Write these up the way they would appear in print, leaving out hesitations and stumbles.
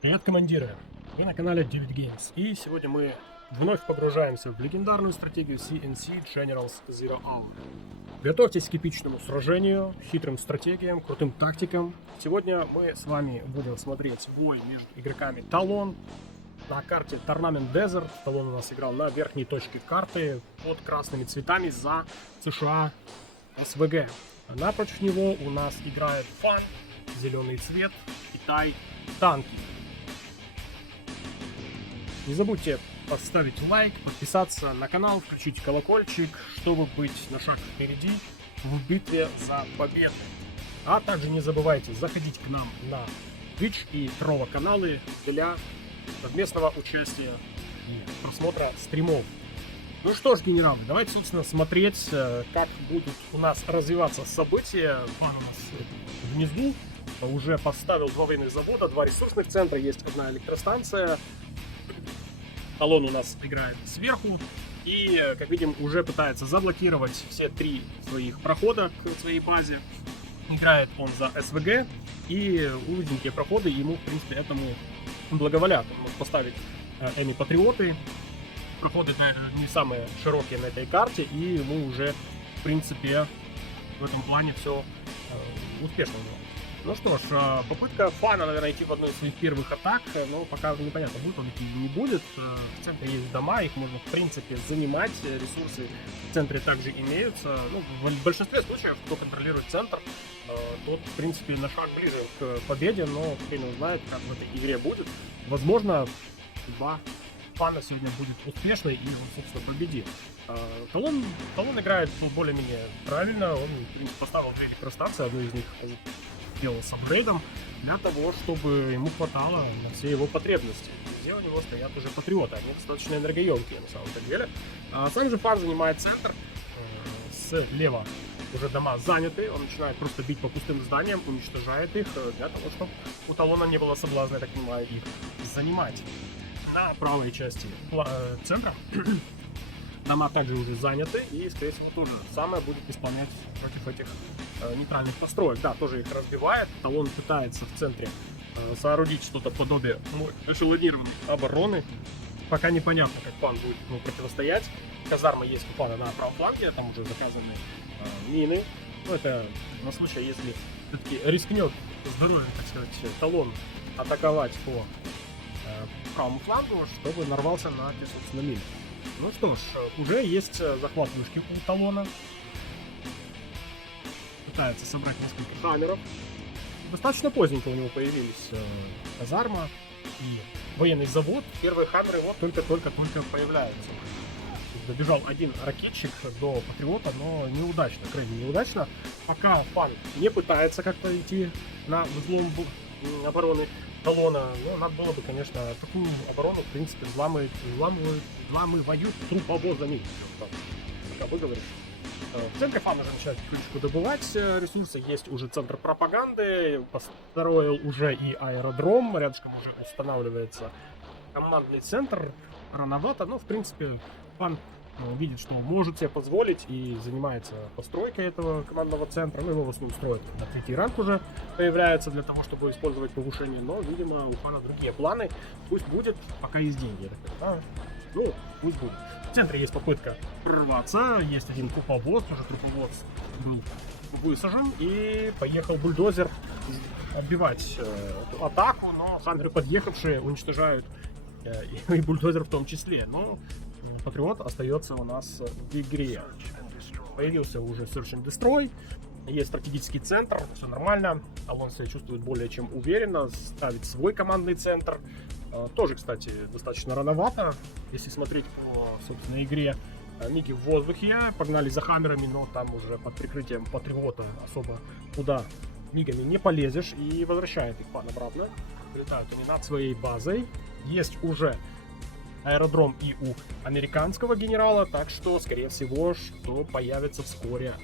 Привет, командиры! Вы на канале 9 Games, и сегодня мы вновь погружаемся в легендарную стратегию CNC Generals Zero Hour. Готовьтесь к эпичному сражению, хитрым стратегиям, крутым тактикам. Сегодня мы с вами будем смотреть бой между игроками Talon на карте Tournament Desert. Talon у нас играл на верхней точке карты под красными цветами за США СВГ. А напротив него у нас играет Фан, зеленый цвет, Китай, танки. Не забудьте поставить лайк, подписаться на канал, включить колокольчик, чтобы быть на шаг впереди в битве за победу. А также не забывайте заходить к нам на Twitch и Trovo каналы для совместного участия и просмотра стримов. Ну что ж, генералы, давайте, собственно, смотреть, как будут у нас развиваться события. План у нас внизу уже поставил 2 военных завода, 2 ресурсных центра, есть 1 электростанция. Талон у нас играет сверху и, как видим, уже пытается заблокировать все 3 своих прохода к своей базе. Играет он за СВГ, и узенькие проходы ему, в принципе, этому благоволят. Он может поставить Эми-патриоты. Проходы, наверное, не самые широкие на этой карте, и ему уже, в принципе, в этом плане все успешно у него. Ну что ж, попытка Фана, наверное, идти в одну из своих первых атак, но пока непонятно, будет он идти или не будет. В центре есть дома, их можно, в принципе, занимать, ресурсы в центре также имеются. Ну, в большинстве случаев, кто контролирует центр, тот, в принципе, на шаг ближе к победе, но хрен его знает, как в этой игре будет. Возможно, судьба Фана сегодня будет успешной, и он, собственно, победит. Талон играет более-менее правильно, он, в принципе, поставил 2 электростанции, одну из них делал с апгрейдом, для того, чтобы ему хватало на все его потребности. Везде у него стоят уже патриоты, они достаточно энергоемкие на самом деле. Сам же Фан занимает центр, слева уже дома заняты, он начинает просто бить по пустым зданиям, уничтожает их, для того, чтобы у Талона не было соблазна, я так понимаю, их занимать. На правой части центра дома также уже заняты, и, скорее всего, тоже самое будет исполнять против этих нейтральных построек. Да, тоже их разбивает. Талон пытается в центре соорудить что-то подобие эшелонированной обороны. Пока непонятно, как Фан будет ему противостоять. Казарма есть у Фана на правом фланге, там уже заказаны мины. Ну, это на случай, если все-таки рискнет здоровье, так сказать, Талон атаковать по правому флангу, чтобы нарвался на те, собственно, мины. Ну что ж, уже есть захват вышки у Талона. Пытается собрать несколько хаммеров. Достаточно поздненько у него появились казарма и военный завод. Первые хаммеры вот только появляются. Добежал 1 ракетчик до патриота, но неудачно, крайне неудачно. Пока Фан не пытается как-то идти на взлом обороны Талона, но надо было бы, конечно, такую оборону, в принципе, взламывают трубовозами. Пока выговоришь. В центре Фан уже начинает ключку добывать ресурсы, есть уже центр пропаганды, построил уже и аэродром, рядышком уже устанавливается командный центр, рановато, но в принципе Фан видит, что может себе позволить и занимается постройкой этого командного центра, ну его в основном строят на 3-й ранг уже появляется для того, чтобы использовать повышение, но, видимо, у Фана другие планы, пусть будет, пока есть деньги, я так понимаю. Ну, пусть будет. В центре есть попытка прорваться, есть 1 труповоз, уже труповоз был высажен, и поехал бульдозер отбивать эту атаку, но хаммеры подъехавшие уничтожают и бульдозер в том числе, но патриот остается у нас в игре. Появился уже Search and Destroy, есть стратегический центр, все нормально, Талон себя чувствует более чем уверенно, ставит свой командный центр. Тоже, кстати, достаточно рановато, если смотреть по, собственно, игре. Миги в воздухе, погнали за хаммерами, но там уже под прикрытием патриота особо туда мигами не полезешь, и возвращает их Фан обратно. Летают они над своей базой. Есть уже аэродром и у американского генерала, так что, скорее всего, что появится вскоре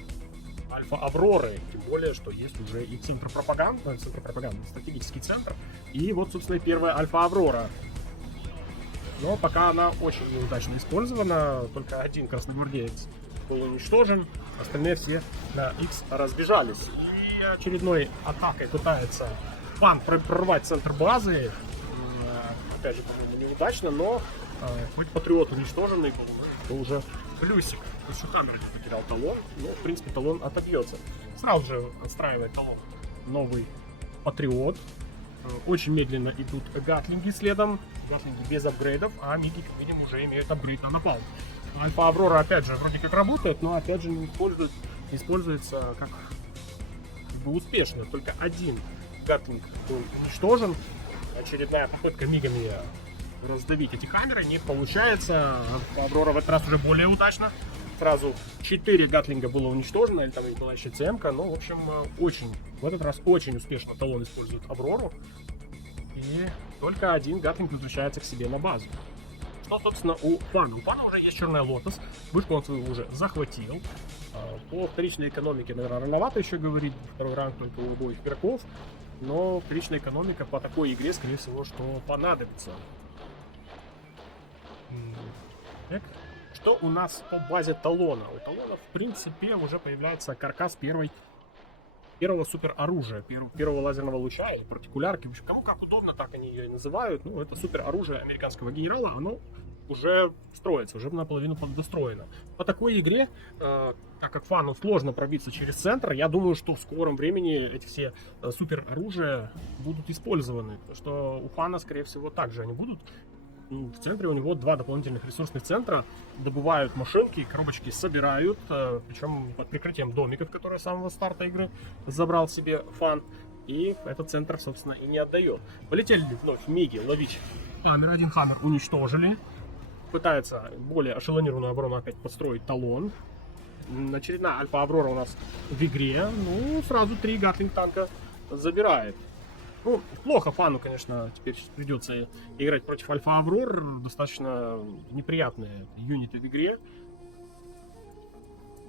Альфа Авроры, тем более, что есть уже и центр пропаганды, стратегический центр, и вот, собственно, первая Альфа Аврора. Но пока она очень неудачно использована, только 1 красногвардеец был уничтожен, остальные все на X разбежались. И очередной атакой пытается Фан прорвать центр базы, опять же, по-моему, неудачно, но хоть Патриот уничтоженный был, это уже плюсик. Еще Хаммер не потерял талон, но, в принципе, талон отобьется. Сразу же отстраивает талон новый Патриот. Очень медленно идут гатлинги следом, гатлинги без апгрейдов, а миги, как видим, уже имеют апгрейд на напалм. Альфа Аврора, опять же, вроде как работает, но, опять же, не используется как бы успешно. Только один гатлинг был уничтожен. Очередная попытка мигами раздавить эти хаммеры не получается. Аврора в этот раз уже более удачно. Сразу 4 гатлинга было уничтожено, или там была еще ЦМ-ка. Ну, в общем, в этот раз очень успешно талон использует Аврору. И только один гатлинг возвращается к себе на базу. Что, собственно, у Фана? У Фана уже есть Черная Лотос. Вышку он свою уже захватил. По вторичной экономике, наверное, рановато еще говорить. Второй ранг только у обоих игроков. Но вторичная экономика по такой игре, скорее всего, что понадобится. Так. Что у нас по базе талона? У талона, в принципе, уже появляется каркас первого супер оружия, первого лазерного луча или партикулярки. В общем, кому как удобно, так они ее и называют. Ну, это супер оружие американского генерала, оно уже строится, уже наполовину достроено. По такой игре, так как Фану сложно пробиться через центр, я думаю, что в скором времени эти все супер оружия будут использованы. Потому что у Фана, скорее всего, также они будут. В центре у него 2 дополнительных ресурсных центра, добывают машинки, коробочки собирают, причем под прикрытием домиков, которые с самого старта игры забрал себе Фан, и этот центр, собственно, и не отдает. Полетели вновь миги ловить Хаммер, один Хаммер уничтожили, пытается более эшелонированную оборону опять подстроить талон. Очередная Альфа Аврора у нас в игре, ну, сразу 3 гатлинг танка забирает. Ну, плохо Фану, конечно, теперь придется играть против Альфа Аврор. Достаточно неприятные юниты в игре.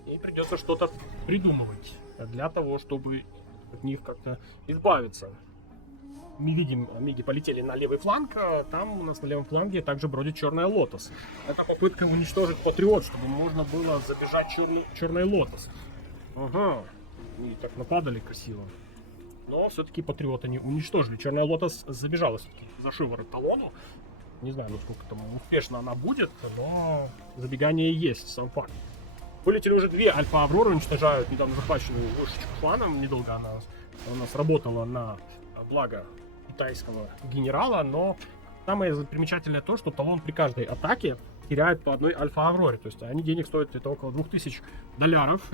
И придется что-то придумывать для того, чтобы от них как-то избавиться. Мы видим, миги полетели на левый фланг, а там у нас на левом фланге также бродит Черная Лотос. Это попытка уничтожить Патриот, чтобы можно было забежать Черной Лотос. Ага, и так нападали красиво. Но все-таки Патриота не уничтожили. Черная Лотос забежала все-таки за шиворот талону. Не знаю, насколько там успешно она будет, но забегание есть, сам факт. Вылетели уже 2 Альфа Авроры, уничтожают недавно захваченную вышечку Фаном. Недолго она у нас работала на благо китайского генерала, но самое примечательное то, что талон при каждой атаке теряет по одной Альфа Авроре. То есть они денег стоят это около $2000.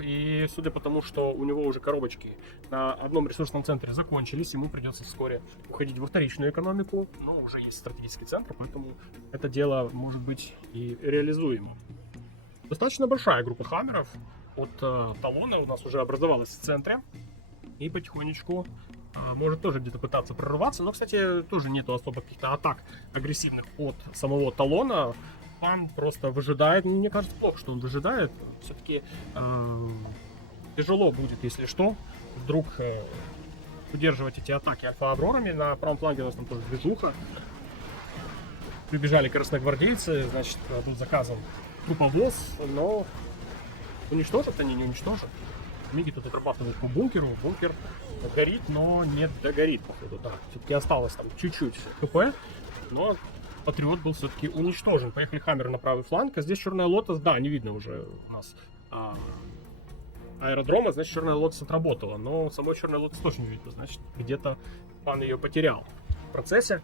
И судя по тому, что у него уже коробочки на одном ресурсном центре закончились, ему придется вскоре уходить во вторичную экономику. Но уже есть стратегический центр, поэтому это дело может быть и реализуемо. Достаточно большая группа хаммеров от талона у нас уже образовалась в центре. И потихонечку может тоже где-то пытаться прорываться. Но, кстати, тоже нету особо каких-то атак агрессивных от самого талона. Фан просто выжидает. Мне кажется, плохо, что он выжидает. Все-таки тяжело будет, если что, вдруг удерживать эти атаки альфа-аврорами. На правом фланге у нас там тоже движуха. Прибежали красногвардейцы, значит, был заказан труповоз, но уничтожат они, не уничтожат. Миги тут отрабатывают по бункеру. Бункер горит, но не догорит, походу. Да, все-таки осталось там чуть-чуть ХП, но Патриот был все-таки уничтожен. Поехали хаммеры на правый фланг. А здесь Черная Лотос, да, не видно уже у нас аэродрома, значит, Черная Лотос отработала. Но самой Черной Лотос тоже не видно, значит, где-то Фан ее потерял. В процессе,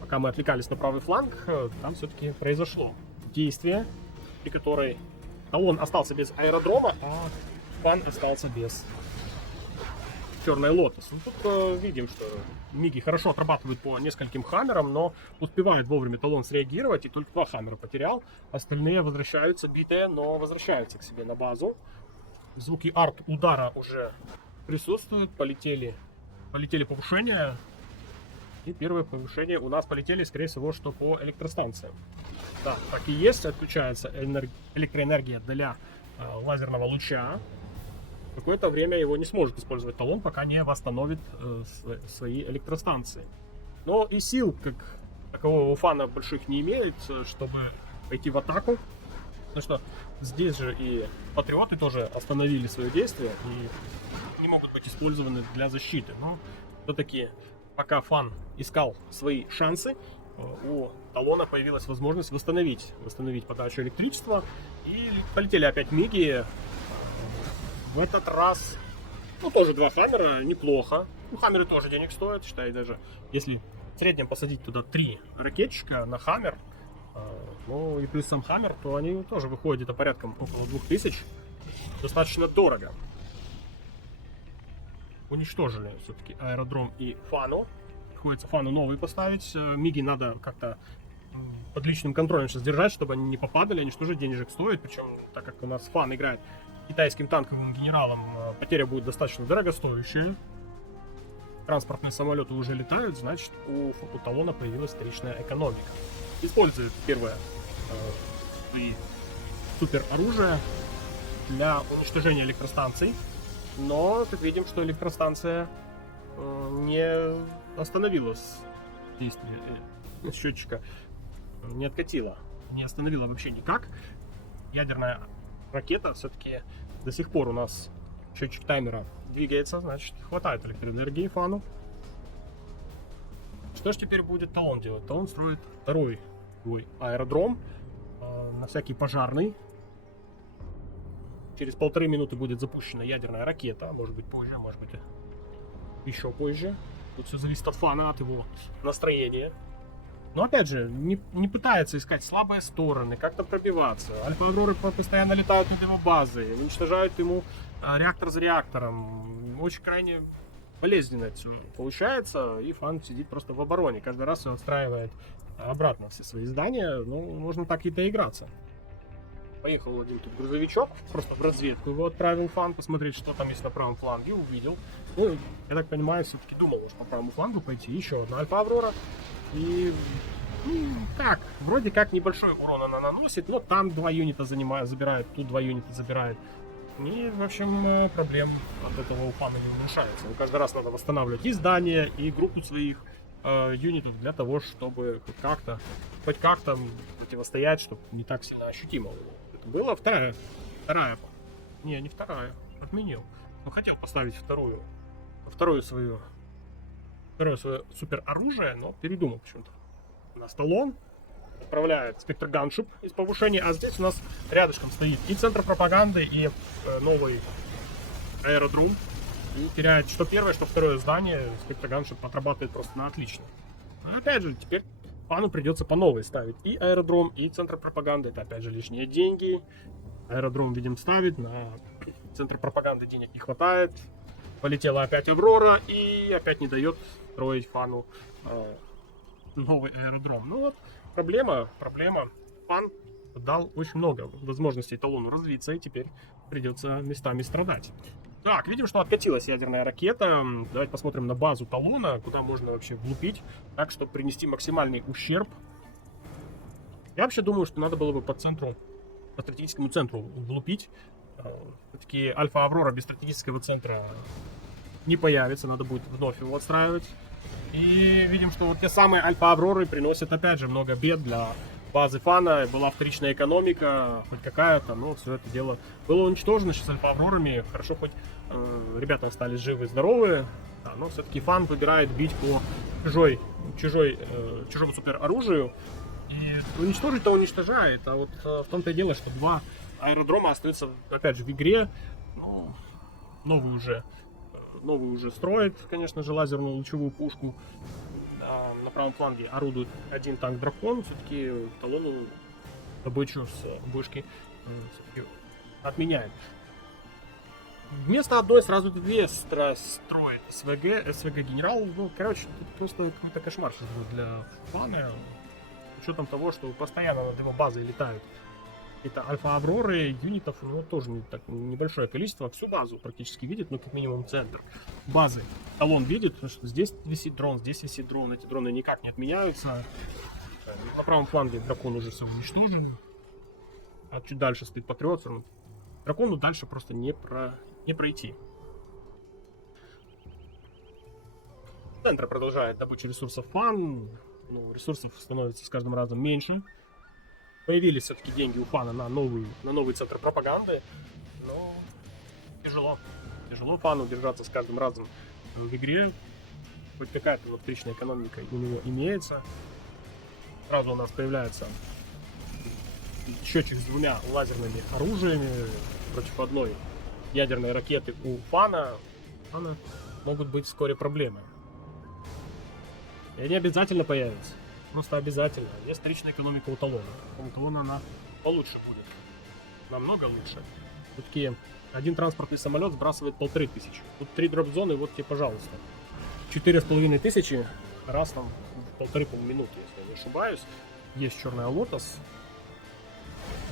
пока мы отвлекались на правый фланг, там все-таки произошло действие, при которой талон остался без аэродрома, а Фан остался без Черной Лотос. Ну, тут видим, что миги хорошо отрабатывают по нескольким хаммерам, но успевает вовремя талон среагировать, и только 2 хаммера потерял. Остальные возвращаются битые, но возвращаются к себе на базу. Звуки арт-удара уже присутствуют, полетели повышения. И первое повышение у нас полетели, скорее всего, что по электростанциям. Да, так и есть, отключается электроэнергия для лазерного луча. Какое-то время его не сможет использовать талон, пока не восстановит свои электростанции. Но и сил, как такового у Фана, больших не имеет, чтобы пойти в атаку. Потому что здесь же и патриоты тоже остановили свое действие и не могут быть использованы для защиты. Но все-таки, пока Фан искал свои шансы, у Талона появилась возможность восстановить подачу электричества. И полетели опять миги. В этот раз, ну, тоже 2 хаммера, неплохо. Ну, хаммеры тоже денег стоят, считай, даже если в среднем посадить туда 3 ракетчика на хаммер, ну и плюс сам хаммер, то они тоже выходят где-то порядком около 2000. Достаточно дорого. Уничтожили все-таки аэродром и фану. Приходится фану новый поставить. Миги надо как-то под личным контролем сейчас держать, чтобы они не попадали. Они же тоже денежек стоят. Причем, так как у нас фан играет китайским танковым генералом, потеря будет достаточно дорогостоящая. Транспортные самолеты уже летают, значит, у Талона появилась вторичная экономика. Использует первое свои супер оружие для уничтожения электростанций. Но тут видим, что электростанция не остановилась, действие счетчика не откатила, не остановила вообще никак. Ядерная ракета все-таки до сих пор у нас счетчик таймера двигается, значит, хватает электроэнергии фану. Что ж теперь будет Талон делать? Талон строит второй свой аэродром на всякий пожарный. Через 1,5 минуты будет запущена ядерная ракета, может быть позже, может быть еще позже. Тут все зависит от фана, от его настроения. Но опять же, не пытается искать слабые стороны, как-то пробиваться. Альфа-авроры постоянно летают над его базой, уничтожают ему реактор за реактором. Очень крайне болезненно это все получается, и фан сидит просто в обороне. Каждый раз он отстраивает обратно все свои здания. Ну, можно так и доиграться. Поехал один тут грузовичок, просто в разведку его отправил фан, посмотреть, что там есть на правом фланге, увидел. Ну, я так понимаю, все-таки думал, может, по правому флангу пойти. Еще одна Альфа-Аврора. И, так, вроде как небольшой урон она наносит, но там 2 юнита забирает, тут 2 юнита забирает. И, в общем, проблем от этого у фана не уменьшается. Каждый раз надо восстанавливать и здания, и группу своих юнитов для того, чтобы хоть как-то противостоять, чтобы не так сильно ощутимо это было. Вторая. Не вторая. Отменил. Но хотел поставить второе свое супер оружие, но передумал почему-то. На Талон отправляет спектр ганшип из повышения, а здесь у нас рядышком стоит и центр пропаганды, и новый аэродром. И теряет что первое, что второе здание. Спектр ганшип отрабатывает просто на отлично. А опять же, теперь фану придется по новой ставить и аэродром, и центр пропаганды. Это опять же лишние деньги. Аэродром, видим, ставить, на центр пропаганды денег не хватает. Полетела опять Аврора и опять не дает строить фану новый аэродром. Ну вот, проблема. Фан дал очень много возможностей Талону развиться, и теперь придется местами страдать. Так, видим, что откатилась ядерная ракета. Давайте посмотрим на базу Талона, куда можно вообще влупить, так, чтобы принести максимальный ущерб. Я вообще думаю, что надо было бы по стратегическому центру влупить. Все-таки Альфа-Аврора без стратегического центра не появится, надо будет вновь его отстраивать. И видим, что вот те самые Альфа-Авроры приносят опять же много бед для базы фана. Была вторичная экономика, хоть какая-то, но все это дело было уничтожено сейчас Альфа-Аврорами. Хорошо, хоть ребята остались живы и здоровы, да, но все-таки фан выбирает бить по чужому супероружию. И уничтожить-то уничтожает, а вот в том-то и дело, что 2 аэродрома остаются опять же в игре. Ну, новый уже строит, конечно же, лазерную лучевую пушку. На правом фланге орудует один танк Дракон. Все-таки Талону добычу с вышки все-таки отменяет. Вместо одной сразу 2 строит СВГ генерал. Ну, короче, тут просто какой-то кошмар сейчас будет для фана. С учетом того, что постоянно над его базой летают это Альфа-Авроры, юнитов, ну, тоже небольшое количество. Всю базу практически видит, ну, как минимум центр базы. Талон видит, что здесь висит дрон, здесь висит дрон. Эти дроны никак не отменяются. На правом фланге дракон уже все уничтожен. А чуть дальше стоит Патриот. Дракону дальше просто не пройти. Центр продолжает добычу ресурсов фан. Ну, ресурсов становится с каждым разом меньше. Появились все-таки деньги у фана на новый центр пропаганды. Но тяжело фану держаться с каждым разом в игре. Хоть какая-то вторичная экономика у него имеется. Сразу у нас появляется счетчик с двумя лазерными оружиями против одной ядерной ракеты у фана. Могут быть вскоре проблемы. И они обязательно появятся. Просто обязательно. Есть вторичная экономика у талона. У талона она получше будет. Намного лучше. Все-таки один транспортный самолет сбрасывает 1500. Тут 3 дроп-зоны, вот тебе, пожалуйста. 4500 раз там в 1,5 минуты, если я не ошибаюсь. Есть черная лотос.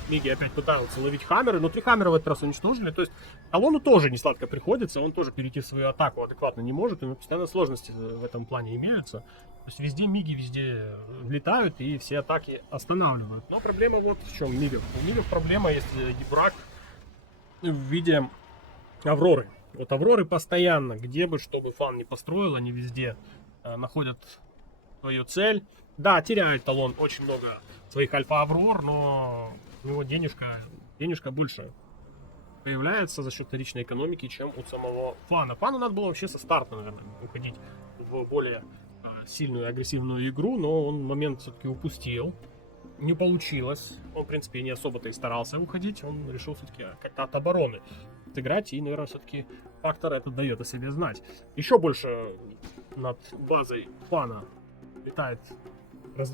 Миги опять пытаются ловить хаммеры, но 3 хаммера в этот раз уничтожили. То есть талону тоже не сладко приходится, он тоже перейти в свою атаку адекватно не может, и постоянно сложности в этом плане имеются. То есть везде миги везде влетают и все атаки останавливают. Но проблема вот в чем мигов. У мигов проблема есть дебрак в виде Авроры. Вот Авроры постоянно, где бы, чтобы фан не построил, они везде находят свою цель. Да, теряет талон очень много своих альфа-аврор, но у него денежка больше появляется за счет вторичной экономики, чем у самого фана. Фану надо было вообще со старта, наверное, уходить в более сильную агрессивную игру, но он момент все-таки упустил. Не получилось. Он, в принципе, не особо-то и старался уходить. Он решил все-таки как-то от обороны сыграть. И, наверное, все-таки фактор этот дает о себе знать. Еще больше над базой фана летает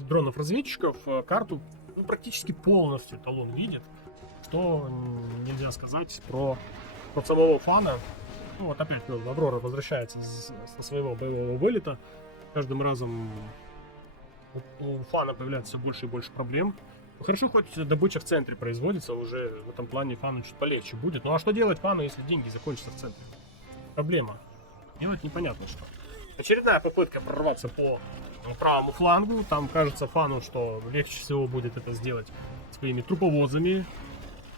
дронов-разведчиков. Карту практически полностью талон видит. Что нельзя сказать про самого фана. Ну, вот опять Аврора возвращается со своего боевого вылета. Каждым разом у фана появляется все больше и больше проблем. Хорошо, хоть добыча в центре производится, уже в этом плане фану чуть полегче будет. Ну а что делать фану, если деньги закончатся в центре? Проблема. Делать непонятно что. Очередная попытка прорваться по правому флангу. Там кажется фану, что легче всего будет это сделать своими труповозами.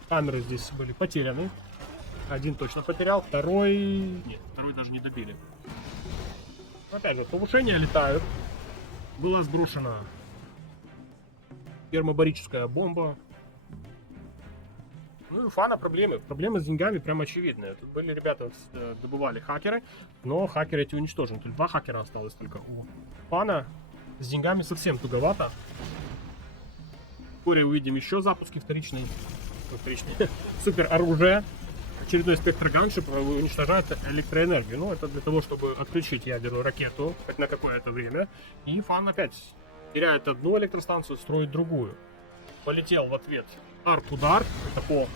Камеры здесь были потеряны. Один точно потерял, второй даже не добили. Опять же, повышения летают. Была сброшена термобарическая бомба. Ну и у фана проблемы. Проблемы с деньгами прям очевидные. Тут были ребята, добывали хакеры, но хакеры эти уничтожены. Тут 2 хакера осталось только у фана. С деньгами совсем туговато. Вскоре увидим еще запуски вторичной супер оружия. Очередной спектроганшип уничтожает электроэнергию. Ну, это для того, чтобы отключить ядерную ракету хоть на какое-то время. И фан опять теряет одну электростанцию, строит другую. Полетел в ответ арт-удар. Это по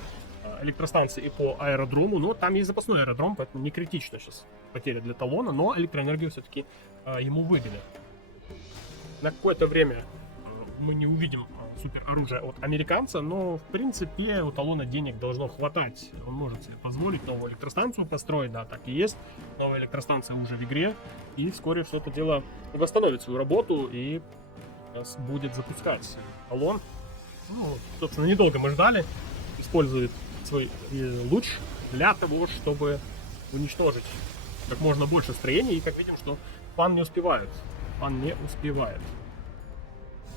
электростанции и по аэродрому. Но там есть запасной аэродром, поэтому не критично сейчас потеря для талона. Но электроэнергию все-таки ему выбили. На какое-то время мы не увидим супер оружие от американца, но в принципе у талона денег должно хватать. Он может себе позволить новую электростанцию построить, да, так и есть. Новая электростанция уже в игре, и вскоре все это дело восстановит свою работу и нас будет запускать талон. Ну, собственно, недолго мы ждали. Использует свой луч для того, чтобы уничтожить как можно больше строений, и как видим, что фан не успевает.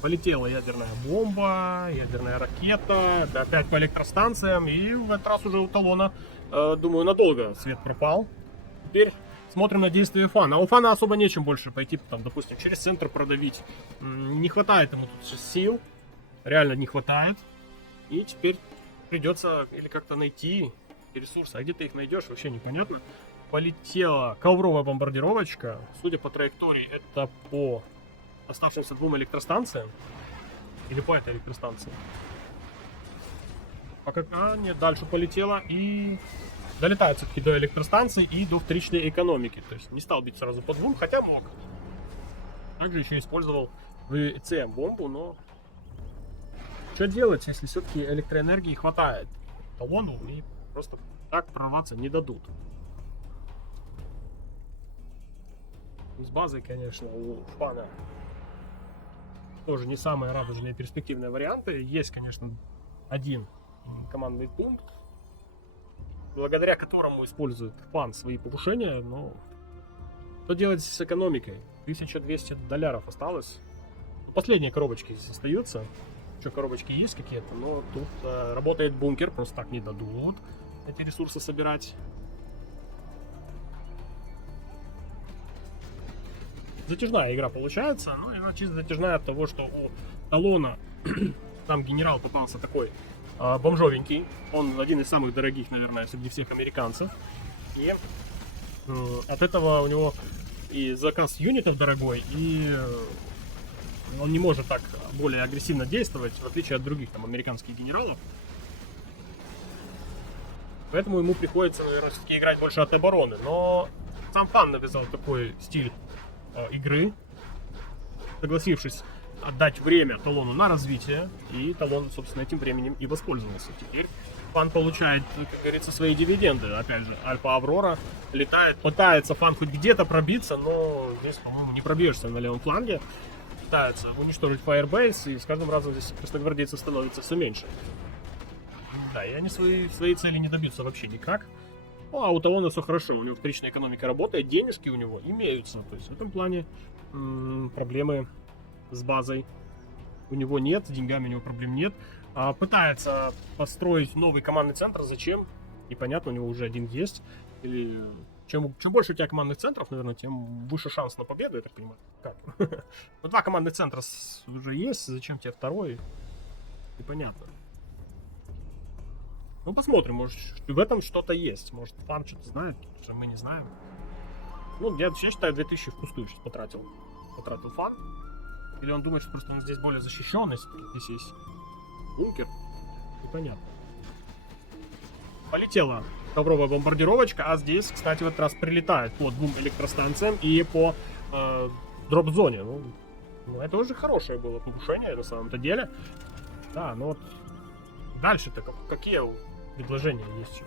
Полетела ядерная бомба, ядерная ракета, да, опять по электростанциям, и в этот раз уже у талона, думаю, надолго свет пропал. Теперь смотрим на действия фана. А у фана особо нечем больше пойти, там, допустим, через центр продавить. Не хватает ему тут сил, реально не хватает. И теперь придется или как-то найти ресурсы, а где ты их найдешь, вообще непонятно. Полетела ковровая бомбардировочка, судя по траектории, это по оставшимся 2 электростанциям. Или по этой электростанции. Пока нет, дальше полетела и долетает все-таки до электростанции и до вторичной экономики. То есть не стал бить сразу по 2, хотя мог. Также еще использовал ВЦМ бомбу, но что делать, если все-таки электроэнергии хватает талону и просто так прорваться не дадут. С базой, конечно, у фана тоже не самые радужные перспективные варианты. Есть, конечно, один командный пункт, благодаря которому использует фан свои повышения, но что делать с экономикой? $1200 осталось. Последние коробочки здесь остаются. Еще коробочки есть какие-то, но тут работает бункер, просто так не дадут эти ресурсы собирать. затяжная игра получается, но она чисто затяжная от того, что у Талона там генерал попался такой бомжовенький. Он один из самых дорогих, наверное, среди всех американцев. И от этого у него и заказ юнитов дорогой, и он не может так более агрессивно действовать, в отличие от других там американских генералов. Поэтому ему приходится, наверное, все-таки играть больше от обороны. Но сам Фан навязал такой стиль игры, согласившись отдать время Талону на развитие, и Талон, собственно, этим временем и воспользовался. Теперь Фан получает, как говорится, свои дивиденды. Опять же, Альфа Аврора летает, пытается Фан хоть где-то пробиться, но здесь, по-моему, не пробьешься на левом фланге. Пытается уничтожить Firebase, и с каждым разом здесь красногвардейцев становится все меньше. Да, и они свои цели не добьются вообще никак. Ну, а у Талона все хорошо, у него вторичная экономика работает, денежки у него имеются. То есть в этом плане проблемы с базой у него нет, с деньгами у него проблем нет. Пытается построить новый командный центр, зачем? Непонятно, у него уже один есть. Или чем больше у тебя командных центров, наверное, тем выше шанс на победу, я так понимаю. Как? Ну, 2 командных центра уже есть, зачем тебе второй? Непонятно. Ну, посмотрим, может, в этом что-то есть. Может, Фан что-то знает, что мы не знаем. Ну, я считаю, 2000 впустую сейчас потратил Фан. Или он думает, что просто он здесь более защищен, если здесь есть бункер. Непонятно. Полетела ковровая бомбардировочка, а здесь, кстати, в этот раз прилетает по 2 электростанциям и по дроп-зоне. Ну, это уже хорошее было повышение на самом-то деле. Да, но вот дальше-то какие предложения есть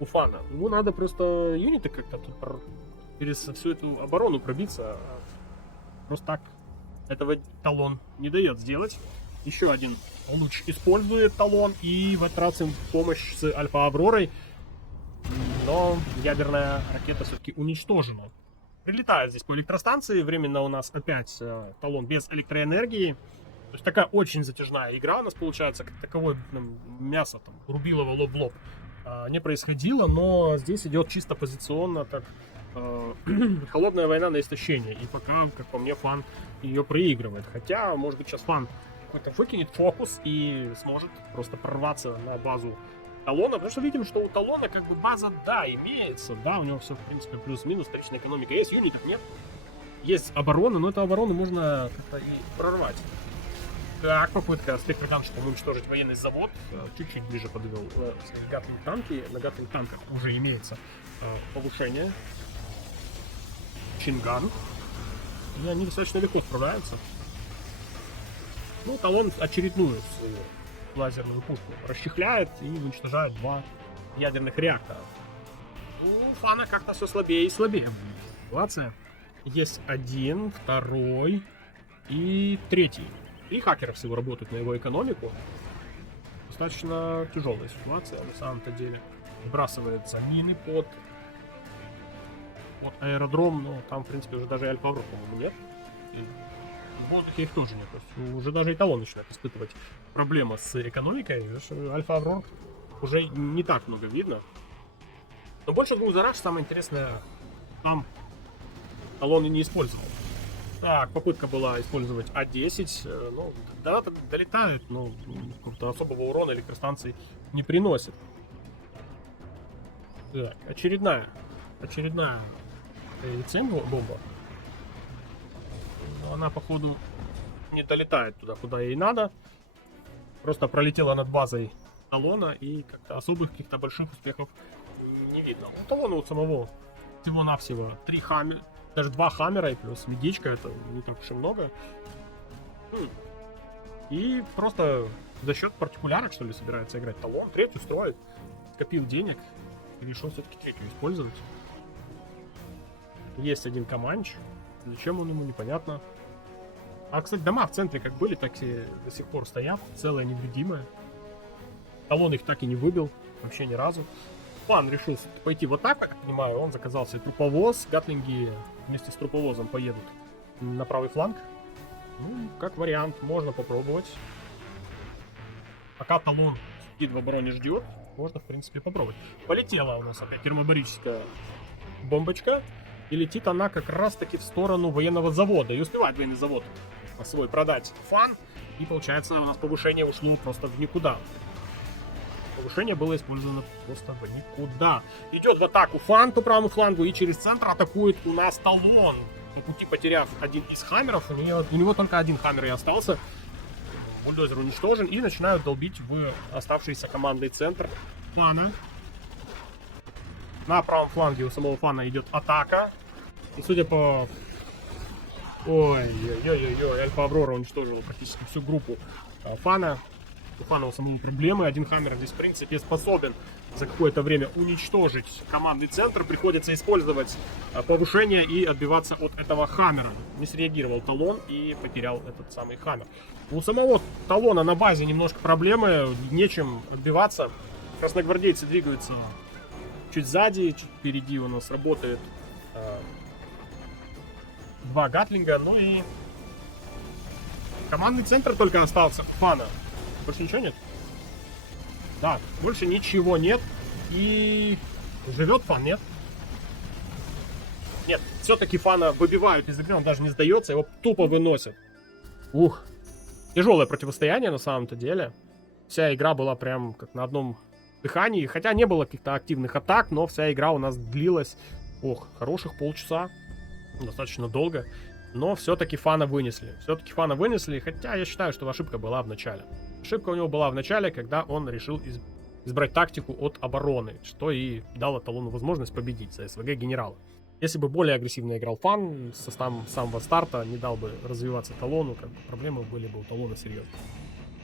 у Фана? Ну, надо просто юниты как-то тут через всю эту оборону пробиться. Просто так этого Талон не дает сделать. Еще один луч использует Талон, и в этот раз им помощь с Альфа Авророй. Но ядерная ракета все-таки уничтожена. Прилетает здесь по электростанции. Временно у нас опять Талон без электроэнергии. То есть такая очень затяжная игра у нас получается. Как таковое мясо там рубилово лоб-лоб не происходило. Но здесь идет чисто позиционно, так холодная война на истощение. И пока, как по мне, Фан ее проигрывает. Хотя, может быть, сейчас Фан какой-то выкинет фокус и сможет просто прорваться на базу Талона. Потому что видим, что у Талона как бы база, да, имеется. Да, у него все, в принципе, плюс-минус, вторичная экономика есть, юнитов нет. Есть оборона, но эту оборону можно как-то и прорвать. Так, попытка спектрогамщиком уничтожить военный завод. Чуть-чуть ближе подвел гатлинг-танки. На гатлинг-танках уже имеется повышение. Чинган. И они достаточно легко справляются. Ну, Талон очередную свою лазерную пушку расчехляет и уничтожает 2 ядерных реактора. У Фана как-то все слабее и слабее. Ситуация. Есть 1, 2 и 3. 3 хакера всего работают на его экономику. Достаточно тяжелая ситуация на самом-то деле. Вбрасываются мины под аэродром, но там, в принципе, уже даже Альфа Аврора, по-моему, нет. И в воздухе их тоже нет. То есть уже даже и Талон начинает испытывать проблемы с экономикой. Альфа Аврора уже не так много видно. Но больше двух зараж, самое интересное, там Талон и не использовал. Так, попытка была использовать А10. Ну, гранаты долетают, но какого-то особого урона электростанции не приносит. Так, очередная бомба. Но она, походу, не долетает туда, куда ей надо. Просто пролетела над базой Талона, и как-то особых каких-то больших успехов не видно. У Талона у самого всего-навсего 3 хаммера, даже 2 хаммера и плюс медичка, это не так уж и много. И просто за счет партикулярок, что ли, собирается играть Талон. 3-ю строит, скопил денег и решил все-таки 3-ю использовать. Есть один команч. Зачем он ему, непонятно. А, кстати, дома в центре как были, так и до сих пор стоят. Целые, невредимые. Талон их так и не выбил. Вообще ни разу. Фан решил пойти вот так, как я понимаю. Он заказал себе труповоз. Гатлинги вместе с труповозом поедут на правый фланг. Ну, как вариант, можно попробовать. Пока Талон сидит в обороне, ждет, можно, в принципе, попробовать. Полетела у нас опять термобарическая бомбочка. И летит она как раз-таки в сторону военного завода. И успевает военный завод свой продать фан. И получается у нас повышение ушло просто в никуда. Повышение было использовано просто в никуда. Идет в атаку фан по правому флангу и через центр атакует у нас Талон. По пути потеряв один из хаммеров, у него только один хаммер и остался. Бульдозер уничтожен и начинают долбить в оставшийся командой центр фана. На правом фланге у самого фана идет атака. И судя по... Ой-ой-ой-ой, Альфа Аврора уничтожила практически всю группу фана. У фана у самого проблемы. Один хаммер здесь в принципе способен за какое-то время уничтожить командный центр. Приходится использовать повышение и отбиваться от этого хаммера. Не среагировал Талон и потерял этот самый хаммер. У самого Талона на базе немножко проблемы. Нечем отбиваться. Красногвардейцы двигаются чуть сзади, чуть впереди у нас работает два гатлинга. Ну и командный центр только остался фана. Больше ничего нет? Да, больше ничего нет. И живет фан, нет? Нет, все-таки фана выбивают из игры, он даже не сдается, его тупо выносят. Ух, тяжелое противостояние на самом-то деле. Вся игра была прям как на одном дыхании, хотя не было каких-то активных атак, но вся игра у нас длилась, хороших полчаса, достаточно долго. Но все-таки фана вынесли. Хотя я считаю, что ошибка была в начале. Ошибка у него была в начале, когда он решил избрать тактику от обороны, что и дало Талону возможность победить за СВГ генерала. Если бы более агрессивно играл фан, с самого старта не дал бы развиваться Талону, проблемы были бы у Талона серьезные.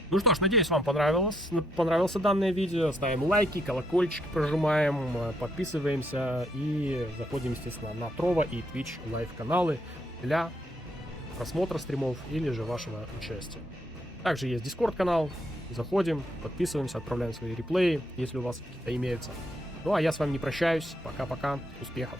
Ну что ж, надеюсь, вам понравился данное видео. Ставим лайки, колокольчик прожимаем, подписываемся и заходим, естественно, на Trovo и Twitch лайв каналы для просмотра стримов или же вашего участия. Также есть Discord канал, заходим, подписываемся, отправляем свои реплеи, если у вас какие-то имеются. Ну а я с вами не прощаюсь, пока-пока, успехов!